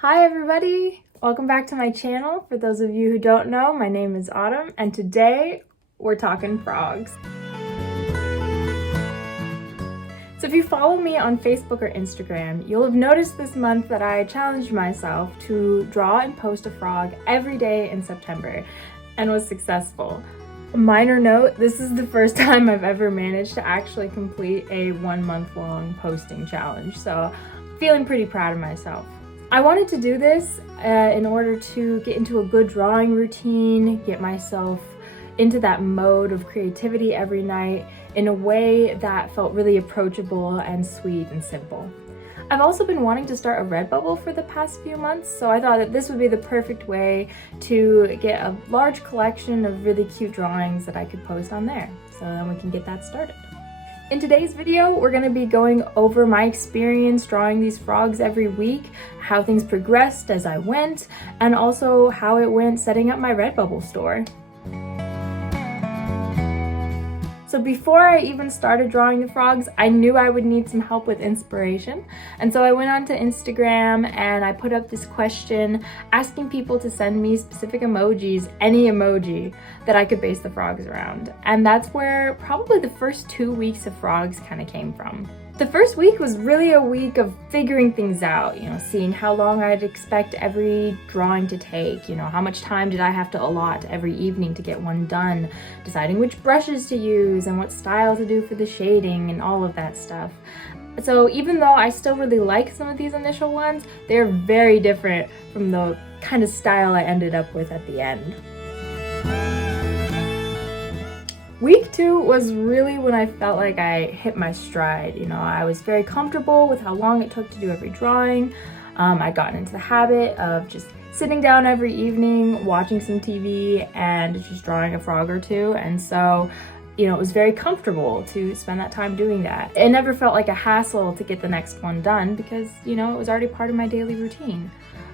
Hi everybody! Welcome back to my channel. For those of you who don't know, my name is Autumn and today we're talking frogs. So if you follow me on Facebook or Instagram, you'll have noticed this month that I challenged myself to draw and post a frog every day in September and was successful. Minor note, this is the first time I've ever managed to actually complete a 1 month long posting challenge, so feeling pretty proud of myself. I wanted to do this in order to get into a good drawing routine, get myself into that mode of creativity every night in a way that felt really approachable and sweet and simple. I've also been wanting to start a Redbubble for the past few months, so I thought that this would be the perfect way to get a large collection of really cute drawings that I could post on there. So then we can get that started. In today's video, we're going to be going over my experience drawing these frogs every week, how things progressed as I went, and also how it went setting up my Redbubble store. So before I even started drawing the frogs, I knew I would need some help with inspiration. And so I went onto Instagram and I put up this question asking people to send me specific emojis, any emoji, that I could base the frogs around. And that's where probably the first 2 weeks of frogs kind of came from. The first week was really a week of figuring things out, seeing how long I'd expect every drawing to take, how much time did I have to allot every evening to get one done, deciding which brushes to use and what style to do for the shading and all of that stuff. So even though I still really like some of these initial ones, they're very different from the kind of style I ended up with at the end. Week 2 was really when I felt like I hit my stride. I was very comfortable with how long it took to do every drawing. I'd gotten into the habit of just sitting down every evening, watching some TV, and just drawing a frog or two. And so, it was very comfortable to spend that time doing that. It never felt like a hassle to get the next one done because, it was already part of my daily routine.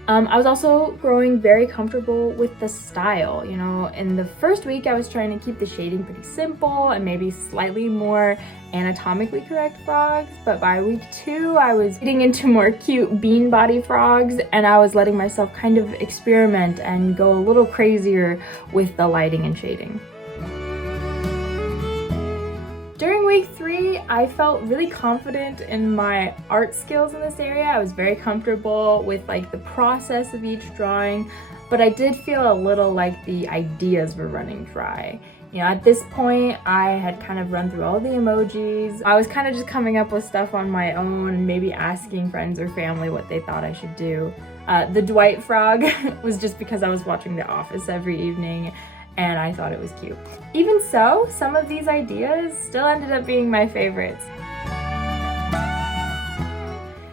I was also growing very comfortable with the style. In the first week I was trying to keep the shading pretty simple and maybe slightly more anatomically correct frogs, but by week 2 I was getting into more cute bean body frogs and I was letting myself kind of experiment and go a little crazier with the lighting and shading. During week 3, I felt really confident in my art skills in this area. I was very comfortable with the process of each drawing, but I did feel a little like the ideas were running dry. At this point, I had kind of run through all the emojis. I was kind of just coming up with stuff on my own, maybe asking friends or family what they thought I should do. The Dwight frog was just because I was watching The Office every evening and I thought it was cute. Even so, some of these ideas still ended up being my favorites.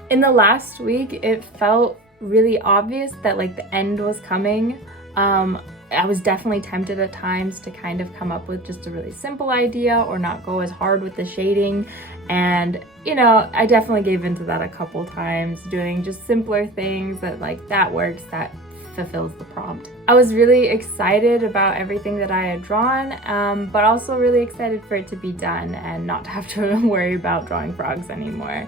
In the last week, it felt really obvious that the end was coming. I was definitely tempted at times to kind of come up with just a really simple idea or not go as hard with the shading. And, I definitely gave into that a couple times, doing just simpler things that works, that fulfills the prompt. I was really excited about everything that I had drawn, but also really excited for it to be done and not to have to worry about drawing frogs anymore.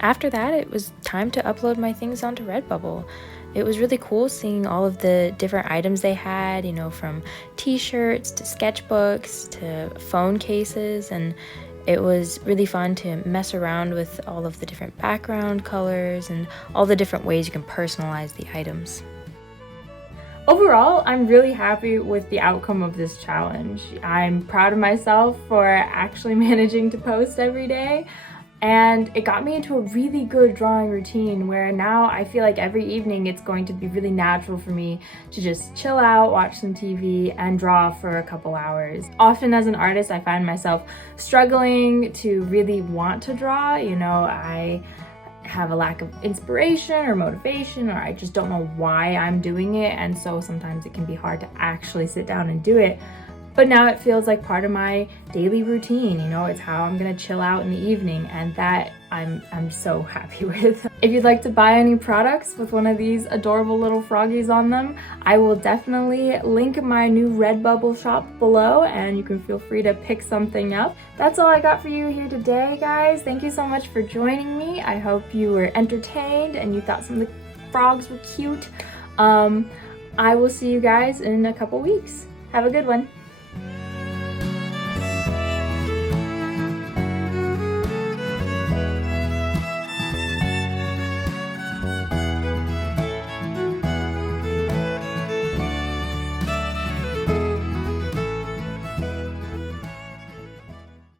After that, it was time to upload my things onto Redbubble. It was really cool seeing all of the different items they had, from t-shirts to sketchbooks to phone cases, and it was really fun to mess around with all of the different background colors and all the different ways you can personalize the items. Overall, I'm really happy with the outcome of this challenge. I'm proud of myself for actually managing to post every day, and it got me into a really good drawing routine where now I feel like every evening it's going to be really natural for me to just chill out, watch some TV, and draw for a couple hours. Often as an artist, I find myself struggling to really want to draw. I have a lack of inspiration or motivation, or I just don't know why I'm doing it, and so sometimes it can be hard to actually sit down and do it. But now it feels like part of my daily routine, it's how I'm gonna chill out in the evening, and that I'm so happy with. If you'd like to buy any products with one of these adorable little froggies on them, I will definitely link my new Redbubble shop below and you can feel free to pick something up. That's all I got for you here today, guys. Thank you so much for joining me. I hope you were entertained and you thought some of the frogs were cute. I will see you guys in a couple weeks. Have a good one.